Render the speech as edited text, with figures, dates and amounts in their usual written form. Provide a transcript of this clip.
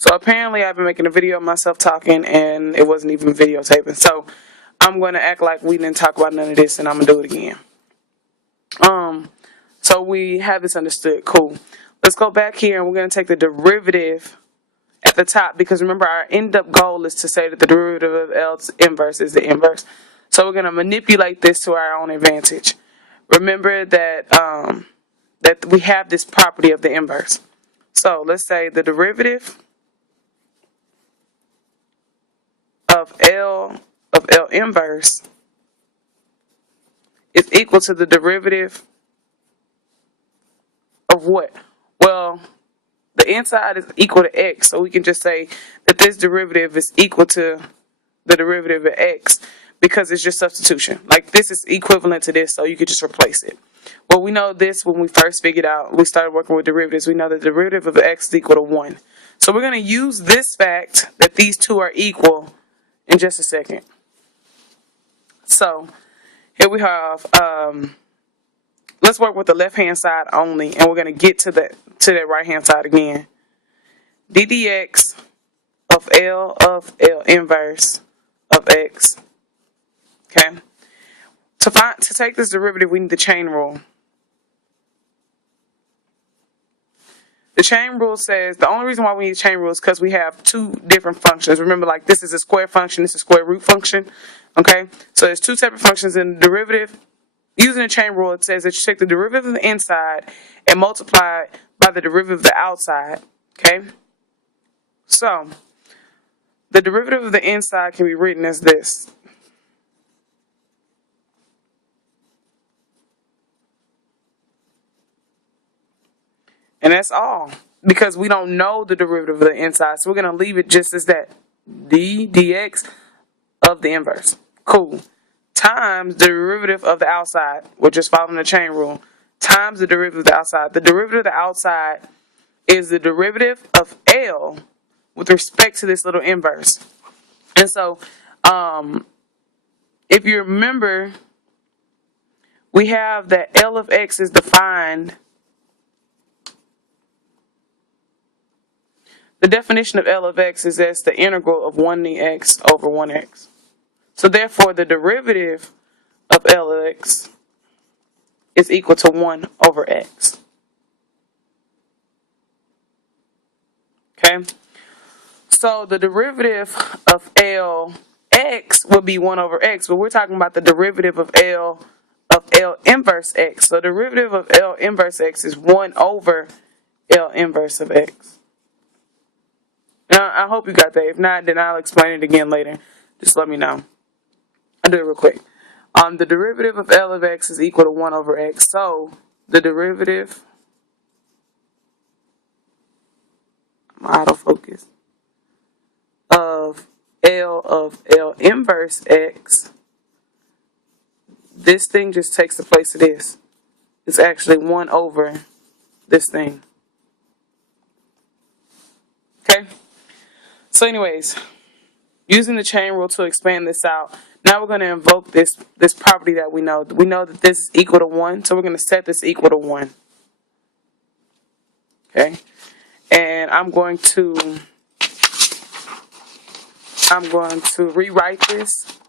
So apparently I've been making a video of myself talking and it wasn't even videotaping. So I'm going to act like we didn't talk about none of this and I'm going to do it again. So we have this understood. Cool. Let's go back here and we're going to take the derivative at the top, because remember our end-up goal is to say that the derivative of L's inverse is the inverse. So we're going to manipulate this to our own advantage. Remember that that we have this property of the inverse. So let's say the derivative of L inverse is equal to the derivative of what? Well, the inside is equal to x, so we can just say that this derivative is equal to the derivative of x because it's just substitution. Like this is equivalent to this, so you could just replace it. Well, we know this when we first figured out, we started working with derivatives. We know that the derivative of x is equal to 1. So we're going to use this fact that these two are equal in just a second. So here we have, let's work with the left-hand side only, and we're going to get to that right-hand side again. d dx of L inverse of x. Okay. To take this derivative, we need the chain rule. The chain rule says the only reason why we need chain rule is because we have two different functions. Remember, like this is a square function, this is a square root function. Okay, so there's two separate functions in the derivative. Using the chain rule, it says that you take the derivative of the inside and multiply it by the derivative of the outside. Okay, so the derivative of the inside can be written as this. And that's all, because we don't know the derivative of the inside, so we're going to leave it just as that, d dx of the inverse. Cool. Times the derivative of the outside, we're just following the chain rule, times the derivative of the outside. The derivative of the outside is the derivative of L with respect to this little inverse. And so, if you remember, we have that L of x is defined. The definition of L of x is as the integral of 1x over 1x. So therefore, the derivative of L of x is equal to 1 over x. Okay? So the derivative of L x would be 1 over x, but we're talking about the derivative of L inverse x. So the derivative of L inverse x is 1 over L inverse of x. Now, I hope you got that. If not, then I'll explain it again later. Just let me know. I'll do it real quick. The derivative of L of x is equal to 1 over x. So the derivative, autofocus, of L inverse x, this thing just takes the place of this. It's actually 1 over this thing. Okay? So anyways, using the chain rule to expand this out, now we're going to invoke this property that we know. We know that this is equal to 1, so we're going to set this equal to 1. Okay? And I'm going to rewrite this